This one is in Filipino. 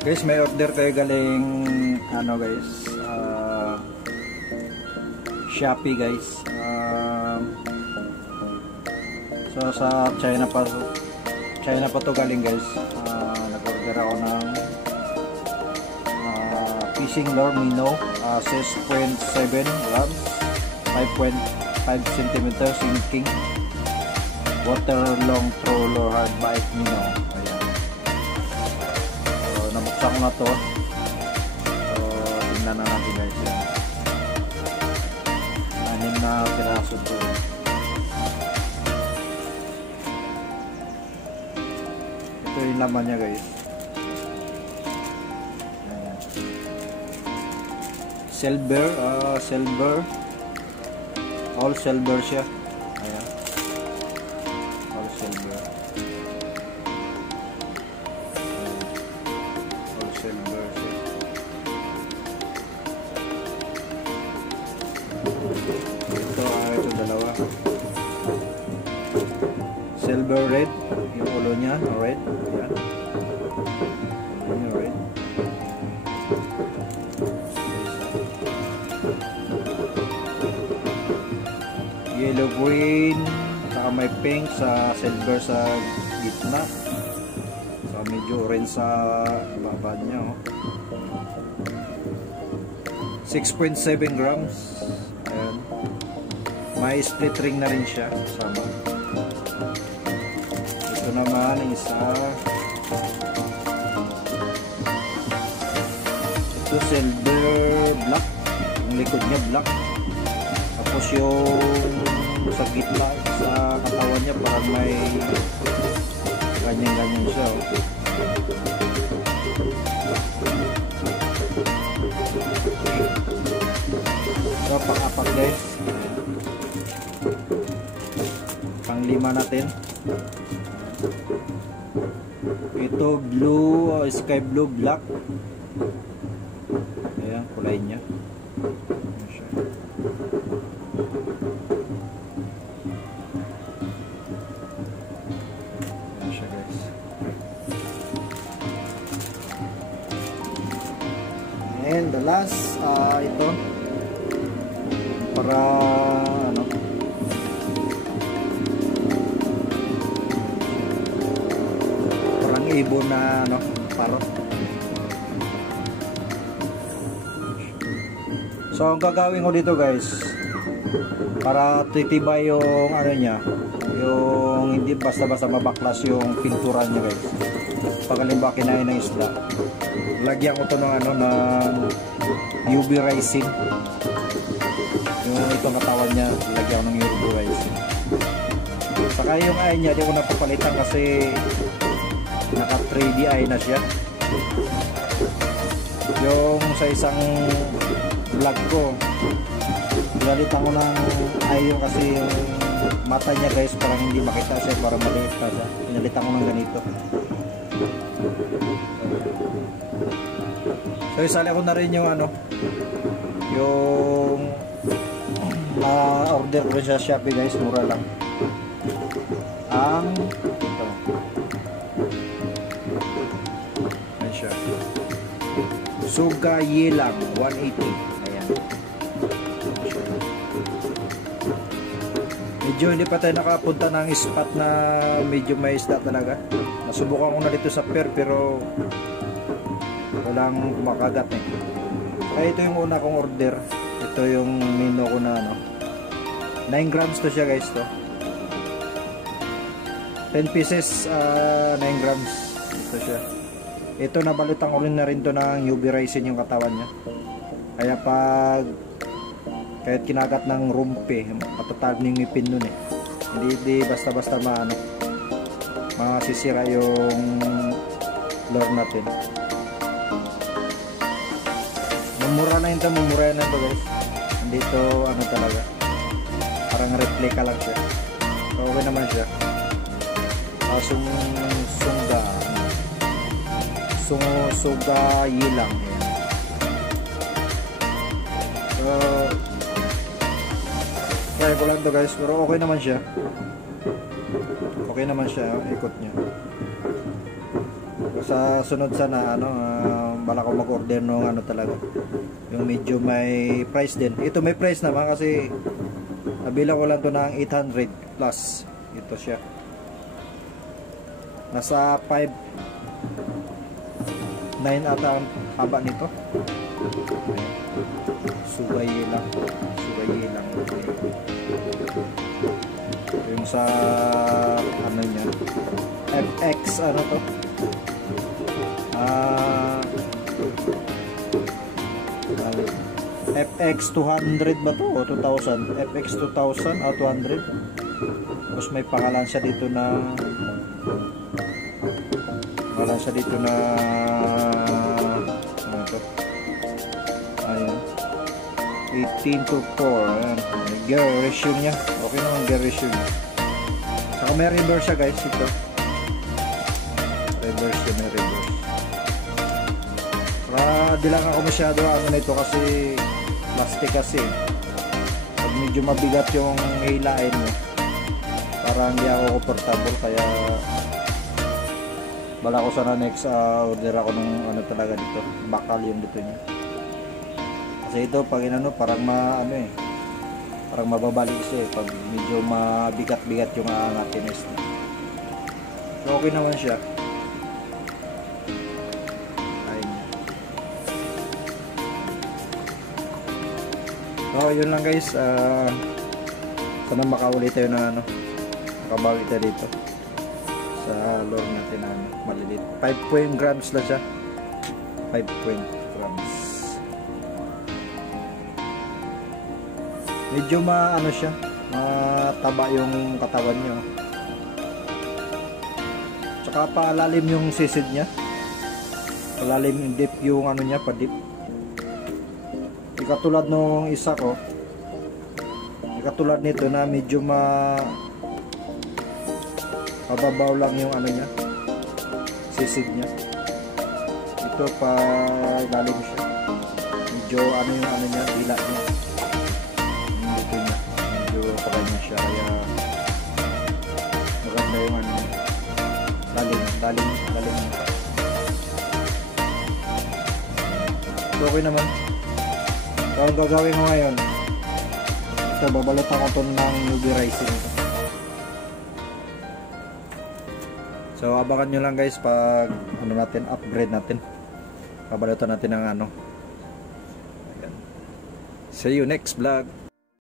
Guys, may order tayo galing ano guys, Shopee guys. So sa China pa to galing guys. Nag-order ako ng fishing lure minnow, 6.7 grams, 5.5 cm sinking, water long troller hard bite minnow. Ayan. So nabuksan ko na to. So tingnan na natin guys. Yan. 6 na piraso to. Ito yung laman niya guys. Ayan. Silver, all silver siya. Ayan. All silver. All silver siya. Ito dalawa. Silver red, yung ulo niya, red. Ayan. Yung red. Yellow green, saka may pink sa silver sa gitna. Saka medyo orange sa baba niya. 6.7 grams. Ayan. May split ring na rin siya sama. Ito naman isa. Ito silver black. Yung likod niya black. Tapos yung sa gitna sa katawan niya parang may ganyan-ganyan siya. So pang-apat guys. Pang-lima natin. Ito blue, sky blue black. Ayan, kulay niya. Ayan siya. Ayan siya guys. And the last, ito para ano, parang ibon na ano, parot. So ang gagawin ko dito guys, para titibay yung ano niya, yung hindi basta-basta mabaklas yung pintura niya guys. Pag halimbawa kinain ng isda, lagyan ko to ng ano, ng UV resin. Yung itong katawan niya, lagyan ko ng UV resin. Saka yung eye niya, di ko napapalitan kasi naka 3D eye na siya. Yung sa isang vlog ko, pinalitan ko ng eye yung kasi yung mata niya guys, parang hindi makita siya, parang maliit pa siya. Pinalitan ko ng ganito. So isali ko na rin yung ano, yung order ko rin sa Shopee guys, mura lang. Ang ito, ayan siya, Suga Yelang 180. Ayan. Medyo hindi pa tayo nakapunta ng spot na medyo may isda talaga. Nasubukan ko na dito sa pier pero walang kumakagat eh. Kaya ito yung una kong order. Ito yung minnow ko na ano, 9 grams to siya guys to. 10 pieces, 9 grams ito siya. Ito nabalutan ko rin na rin to ng UV resin yung katawan niya. Kaya pag kahit kinagat ng rumpi, matatab ng ngipin nun eh. Hindi basta-basta maano, masisira yung lure natin. Mumura na yun to guys. Dito ano talaga, parang replica lang siya. So okay naman siya. Suga Yelang. So kaya ko lang to guys, pero okay naman siya. Okay naman siya, ikot niya. Sa sunod sana ano, bala ko mag-order ng ano talaga. Yung medyo may price din. Ito may price naman kasi nabila ko lang to ng 800 plus. Ito siya. Nasa 5.9 ata ang haba nito. Sugayi lang. Yung sa ano niya, FX ano to, FX 200 ba to o 2000? FX 2000 o 200. Tapos may pangalan siya dito na ano to, ayan, 18 to 4. Ayan. May gear ratio niya. Okay naman gear ratio niya. Saka may reverse siya guys. Ito. Reverse siya. May reverse. Para di lang ako masyado ano nito kasi plastic kasi. Pag medyo mabigat yung hilain mo, para hindi ako comfortable. Kaya bala ko sana next order ako ng ano talaga dito. Bakal yung dito niya. Kasi ito pag inano parang parang mababalik siya pag medyo mabigat-bigat yung aangatin is. So okay naman siya. Ayun. So yun lang guys, sana makauli tayo na makabawi tayo dito sa lure natin na malilit. 5 grams lang siya. 5 grams. Medyo siya, mataba yung katawan niya. Tsaka palalim yung sisid niya. Palalim deep yung niya, pa-deep. Ikatulad nung isa ko. Ikatulad nito na medyo mababaw lang yung niya, sisid niya. Ito pa lalim siya. Medyo yung niya, dila niya. Sa kanya siya, kaya maganda yung lalim. So okay naman. So ang gagawin ko ngayon, ito babalot ako ito ng UV rising. So abangan nyo lang guys pag natin, upgrade natin, babalutan natin ng Ayan. See you next vlog.